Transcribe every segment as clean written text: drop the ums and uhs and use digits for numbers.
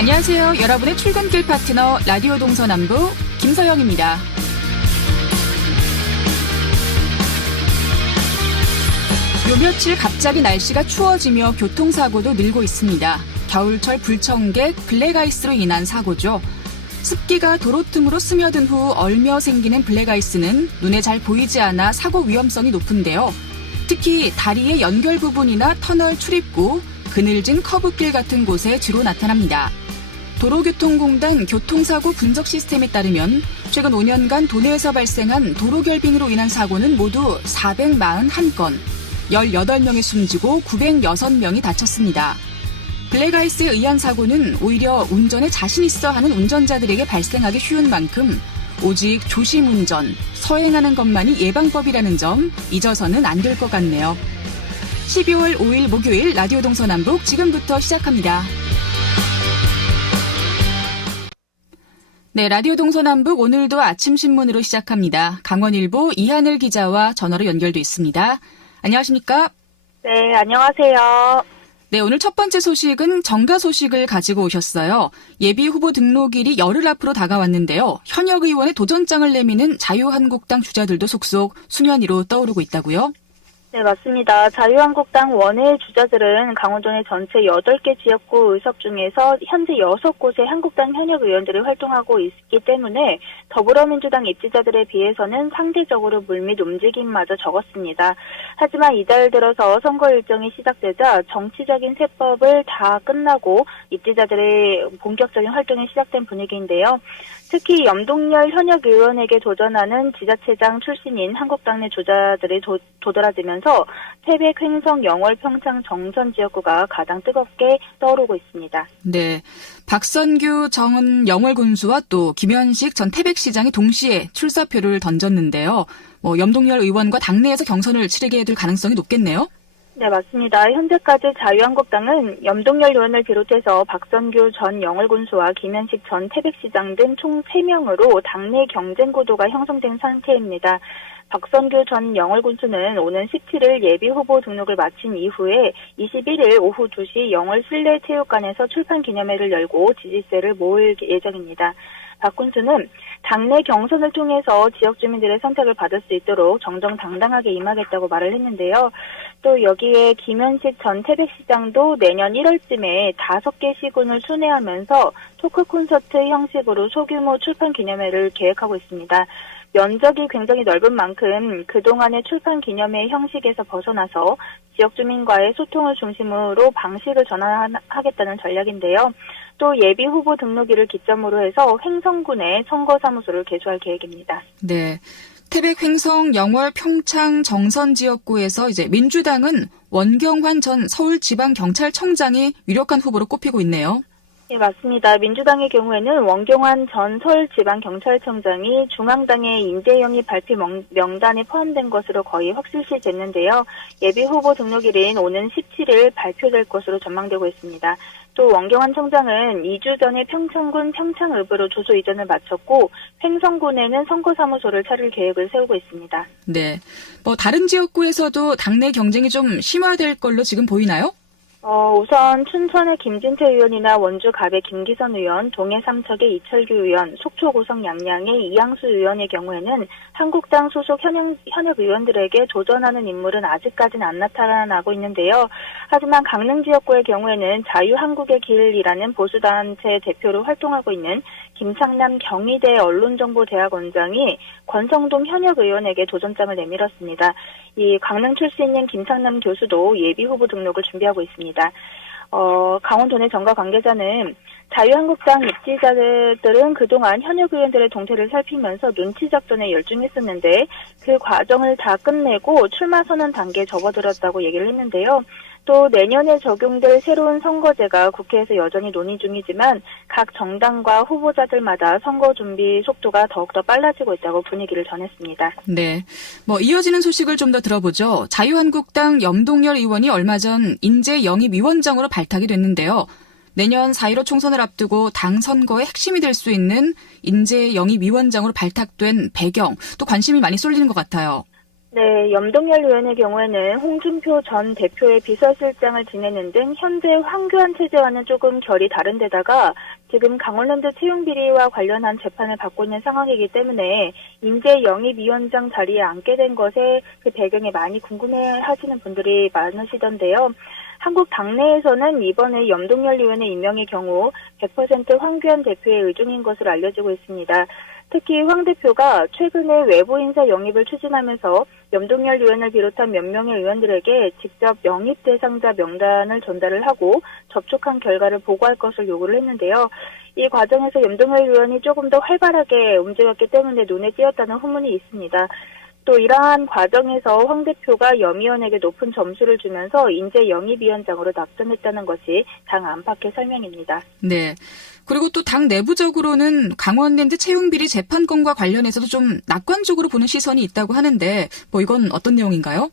안녕하세요. 여러분의 출근길 파트너 라디오 동서남북 김서영입니다. 요 며칠 갑자기 날씨가 추워지며 교통사고도 늘고 있습니다. 겨울철 불청객 블랙아이스로 인한 사고죠. 습기가 도로 틈으로 스며든 후 얼며 생기는 블랙아이스는 눈에 잘 보이지 않아 사고 위험성이 높은데요. 특히 다리의 연결 부분이나 터널 출입구, 그늘진 커브길 같은 곳에 주로 나타납니다. 도로교통공단 교통사고 분석 시스템에 따르면 최근 5년간 도내에서 발생한 도로결빙으로 인한 사고는 모두 441건, 18명이 숨지고 906명이 다쳤습니다. 블랙아이스에 의한 사고는 오히려 운전에 자신 있어 하는 운전자들에게 발생하기 쉬운 만큼 오직 조심운전, 서행하는 것만이 예방법이라는 점 잊어서는 안 될 것 같네요. 12월 5일 목요일 라디오 동서남북 지금부터 시작합니다. 네, 라디오 동서남북 오늘도 아침 신문으로 시작합니다. 강원일보 이하늘 기자와 전화로 연결돼 있습니다. 안녕하십니까? 네, 안녕하세요. 네, 오늘 첫 번째 소식은 정가 소식을 가지고 오셨어요. 예비 후보 등록일이 열흘 앞으로 다가왔는데요. 현역 의원의 도전장을 내미는 자유한국당 주자들도 속속 수면 위로 떠오르고 있다고요? 네, 맞습니다. 자유한국당 원외 주자들은 강원도 내 전체 8개 지역구 의석 중에서 현재 6곳의 한국당 현역 의원들이 활동하고 있기 때문에 더불어민주당 입지자들에 비해서는 상대적으로 물밑 움직임마저 적었습니다. 하지만 이달 들어서 선거 일정이 시작되자 정치적인 세법을 다 끝나고 입지자들의 본격적인 활동이 시작된 분위기인데요. 특히 염동열 현역 의원에게 도전하는 지자체장 출신인 한국당 내 주자들이 도드라지면서 태백, 횡성, 영월, 평창, 정선 지역구가 가장 뜨겁게 떠오르고 있습니다. 네, 박선규 전 영월 군수와 또 김현식 전 태백시장이 동시에 출사표를 던졌는데요. 염동열 의원과 당내에서 경선을 치르게 될 가능성이 높겠네요. 네, 맞습니다. 현재까지 자유한국당은 염동열 의원을 비롯해서 박선규 전 영월군수와 김현식 전 태백시장 등 총 3명으로 당내 경쟁 구도가 형성된 상태입니다. 박선규 전 영월군수는 오는 17일 예비후보 등록을 마친 이후에 21일 오후 2시 영월 실내체육관에서 출판 기념회를 열고 지지세를 모을 예정입니다. 박 군수는 당내 경선을 통해서 지역 주민들의 선택을 받을 수 있도록 정정당당하게 임하겠다고 말을 했는데요. 또 여기에 김현식 전 태백시장도 내년 1월쯤에 5개 시군을 순회하면서 토크 콘서트 형식으로 소규모 출판 기념회를 계획하고 있습니다. 면적이 굉장히 넓은 만큼 그동안의 출판 기념회 형식에서 벗어나서 지역 주민과의 소통을 중심으로 방식을 전환하겠다는 전략인데요. 또 예비 후보 등록일을 기점으로 해서 횡성군에 선거사무소를 개소할 계획입니다. 네. 태백, 횡성, 영월, 평창, 정선 지역구에서 이제 민주당은 원경환 전 서울지방경찰청장이 유력한 후보로 꼽히고 있네요. 네, 맞습니다. 민주당의 경우에는 원경환 전 서울지방경찰청장이 중앙당의 인재영입 발표 명단에 포함된 것으로 거의 확실시 됐는데요. 예비 후보 등록일인 오는 17일 발표될 것으로 전망되고 있습니다. 또 원경환 청장은 2주 전에 평창군 평창읍으로 조소 이전을 마쳤고 횡성군에는 선거사무소를 차릴 계획을 세우고 있습니다. 네, 다른 지역구에서도 당내 경쟁이 좀 심화될 걸로 지금 보이나요? 우선 춘천의 김진태 의원이나 원주 갑의 김기선 의원, 동해 삼척의 이철규 의원, 속초 고성 양양의 이양수 의원의 경우에는 한국당 소속 현역 의원들에게 도전하는 인물은 아직까지는 안 나타나고 있는데요. 하지만 강릉 지역구의 경우에는 자유한국의 길이라는 보수단체 대표로 활동하고 있는 김창남 경희대 언론정보대학원장이 권성동 현역 의원에게 도전장을 내밀었습니다. 이 강릉 출신인 김창남 교수도 예비후보 등록을 준비하고 있습니다. 강원도 내 정가 관계자는 자유한국당 입지자들은 그동안 현역 의원들의 동태를 살피면서 눈치 작전에 열중했었는데 그 과정을 다 끝내고 출마 선언 단계에 접어들었다고 얘기를 했는데요. 또 내년에 적용될 새로운 선거제가 국회에서 여전히 논의 중이지만 각 정당과 후보자들마다 선거 준비 속도가 더욱더 빨라지고 있다고 분위기를 전했습니다. 네, 이어지는 소식을 좀 더 들어보죠. 자유한국당 염동열 의원이 얼마 전 인재영입위원장으로 발탁이 됐는데요. 내년 4.15 총선을 앞두고 당 선거의 핵심이 될 수 있는 인재영입위원장으로 발탁된 배경, 또 관심이 많이 쏠리는 것 같아요. 네, 염동열 의원의 경우에는 홍준표 전 대표의 비서실장을 지내는 등 현재 황교안 체제와는 조금 결이 다른 데다가 지금 강원랜드 채용 비리와 관련한 재판을 받고 있는 상황이기 때문에 인재 영입위원장 자리에 앉게 된 것에 그 배경에 많이 궁금해하시는 분들이 많으시던데요. 한국 당내에서는 이번에 염동열 의원의 임명의 경우 100% 황교안 대표의 의중인 것으로 알려지고 있습니다. 특히 황 대표가 최근에 외부 인사 영입을 추진하면서 염동열 의원을 비롯한 몇 명의 의원들에게 직접 영입 대상자 명단을 전달을 하고 접촉한 결과를 보고할 것을 요구를 했는데요. 이 과정에서 염동열 의원이 조금 더 활발하게 움직였기 때문에 눈에 띄었다는 후문이 있습니다. 또 이러한 과정에서 황 대표가 염 의원에게 높은 점수를 주면서 인재 영입위원장으로 낙점했다는 것이 당 안팎의 설명입니다. 네. 그리고 또 당 내부적으로는 강원랜드 채용비리 재판건과 관련해서도 좀 낙관적으로 보는 시선이 있다고 하는데 이건 어떤 내용인가요?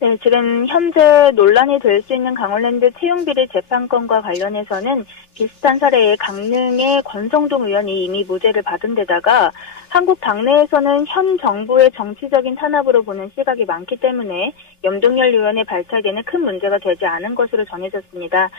네, 지금 현재 논란이 될 수 있는 강원랜드 채용비리 재판건과 관련해서는 비슷한 사례의 강릉의 권성동 의원이 이미 무죄를 받은 데다가 한국 당내에서는 현 정부의 정치적인 탄압으로 보는 시각이 많기 때문에 염동열 의원의 발탁에는 큰 문제가 되지 않은 것으로 전해졌습니다.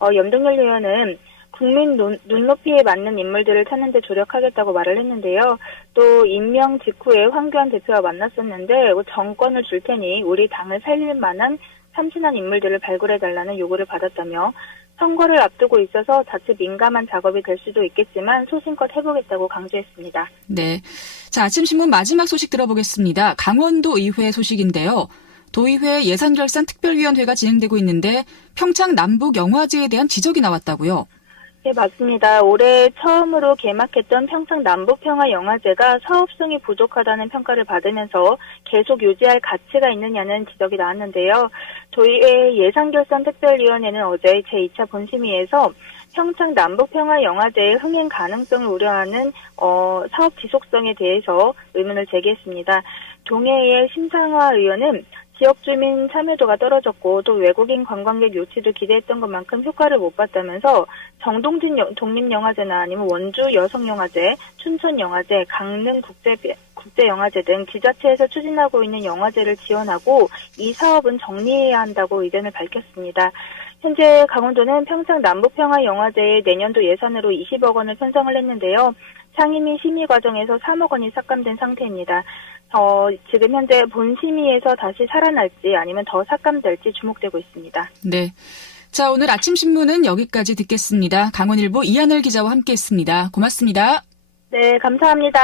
염동열 의원은 국민 눈높이에 맞는 인물들을 찾는 데 조력하겠다고 말을 했는데요. 또 임명 직후에 황교안 대표와 만났었는데 정권을 줄 테니 우리 당을 살릴 만한 참신한 인물들을 발굴해달라는 요구를 받았다며 선거를 앞두고 있어서 자칫 민감한 작업이 될 수도 있겠지만 소신껏 해보겠다고 강조했습니다. 네. 자, 아침 신문 마지막 소식 들어보겠습니다. 강원도 의회 소식인데요. 도의회 예산결산 특별위원회가 진행되고 있는데 평창 남북 영화제에 대한 지적이 나왔다고요? 네, 맞습니다. 올해 처음으로 개막했던 평창 남북평화영화제가 사업성이 부족하다는 평가를 받으면서 계속 유지할 가치가 있느냐는 지적이 나왔는데요. 도의회 예산결산특별위원회는 어제 제2차 본심의에서 평창 남북평화영화제의 흥행 가능성을 우려하는 사업 지속성에 대해서 의문을 제기했습니다. 동해의 심상화 의원은 지역 주민 참여도가 떨어졌고 또 외국인 관광객 유치도 기대했던 것만큼 효과를 못 봤다면서 정동진 독립영화제나 아니면 원주 여성영화제, 춘천영화제, 강릉 국제영화제 등 지자체에서 추진하고 있는 영화제를 지원하고 이 사업은 정리해야 한다고 의견을 밝혔습니다. 현재 강원도는 평창 남북평화영화제의 내년도 예산으로 20억 원을 편성을 했는데요. 상임위 심의 과정에서 3억 원이 삭감된 상태입니다. 지금 현재 본심의에서 다시 살아날지 아니면 더 삭감될지 주목되고 있습니다. 네. 자, 오늘 아침 신문은 여기까지 듣겠습니다. 강원일보 이하늘 기자와 함께했습니다. 고맙습니다. 네, 감사합니다.